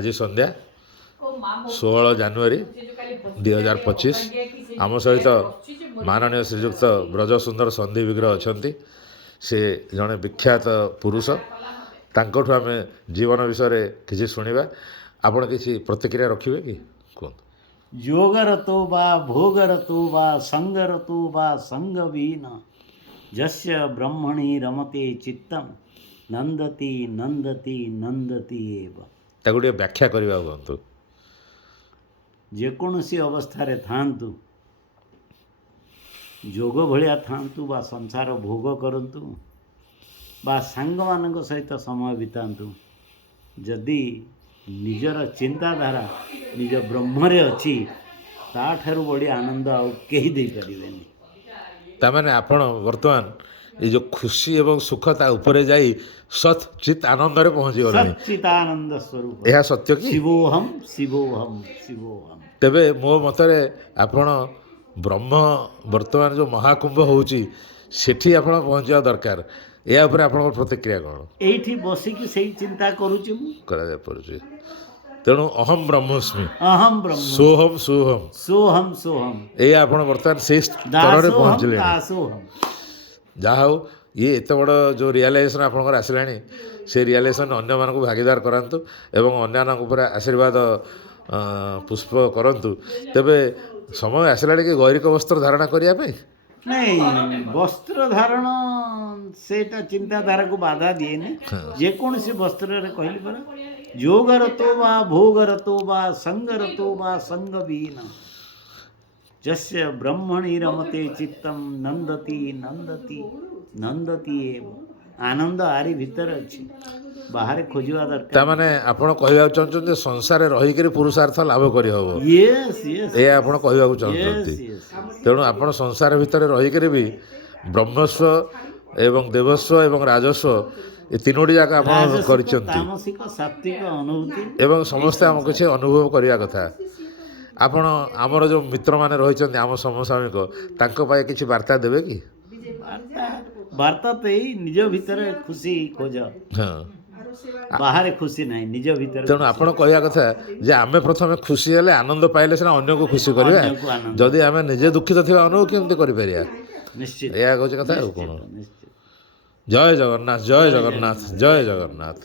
आज संध्या 16 ଜାନୁଆରୀ 2025 आम सहित माननीय श्रीजुक्त ब्रज सुंदर सन्धि विग्रह अच्छा से जड़े विख्यात पुरुष तांकोठु आम जीवन विषय किसी शुणा आपण किसी प्रतिक्रिया रखिए कि कहतु योगरतो वा भोगरतो वा संगरतो वा संगवीन जस्य ब्रह्मणि रमते चित्तम नंदति नंदति नंदति एव गोटे व्याख्या करवा कहतु जेकोसी अवस्था थांतु जोग भलिया थांतु बा संसार भोग करंतु बा सांग मानक सहित समय बितांतु जदि निजर चिंताधारा निज ब्रह्मरे अच्छी ताठारु बड़ी आनंद आउ कहीं दे परिबेनी तामाने आपण वर्तमान ये जो खुशी एवं सुखता उपरे जाई सत चित आनंद रे पहुंची गले सच्चिदानंद स्वरूप यह सत्य कि शिवोहम शिवोहम शिवोहम तेबे मो मतरे आपण ब्रह्म वर्तमान जो महाकुंभ होउची सेठी आपण पहुंचवा दरकार या ऊपर आपण प्रतिक्रिया कोन एठी बसिकी सही चिंता करूची मु करा जा पड़ुची तेणु अहम ब्रह्मस्मि अहम ब्रह्म सोहम सोहम सोहम सोहम ए आपण वर्तमान से स्तर रे पहुंचले दासोहम जहा हो ये एत बड़ जो रियलाइजेशन आपंकर आसलानी से रियलाइजेशन अन्य मानक भागीदार करांतु एवं अन्य ऊपर आशीर्वाद पुष्प करंतु तेबे समय आसला कि गौरिक वस्त्र धारणा करिया पे नहीं वस्त्र धारण सेटा चिंताधारा को बाधा दिए नहीं जेकोसी वस्त्र रे कहली पर योगरतो वा भोगरतो वा संगरतो वा संगवीन जस्य ब्रह्मणि रमते चित्तम नंदति नंदति नंदति एव आनंद आरी भीतर अच्छी बाहर खोजवा दरकार तामाने आपण कहबा चाहछन संसार रही करी पुरुषार्थ लाभ करि हबो यस यस ए आपण कहबा चाहछन तेणु आपण संसार भितर रही करी भी ब्रह्मस्व एवं देवस्व एवं राजस्व ये तीनोटी जाक आपण करिसंती तामसिक सात्विक अनुभूति एवं समस्त हम किसी अनुभव करिया कथा आपण आमर जो मित्र माने रहिसंती आम समसामयिक तांको पाए किछि वार्ता देबे कि वार्ता तो ही निज भीतर खुशी खोज हाँ बाहर खुशी नहीं निज भीतर तेणु आपण कहया कथा जे आमे प्रथमे खुशी हेले आनंद पाइले सिना अन्य को खुशी करिया अन्यको आनंद। जदि आमे निजे दुखित थिबा अनुभव केमति करि परिया निश्चित एया कहछ कथा कोन निश्चित जय जगन्नाथ जय जगन्नाथ जय जगन्नाथ।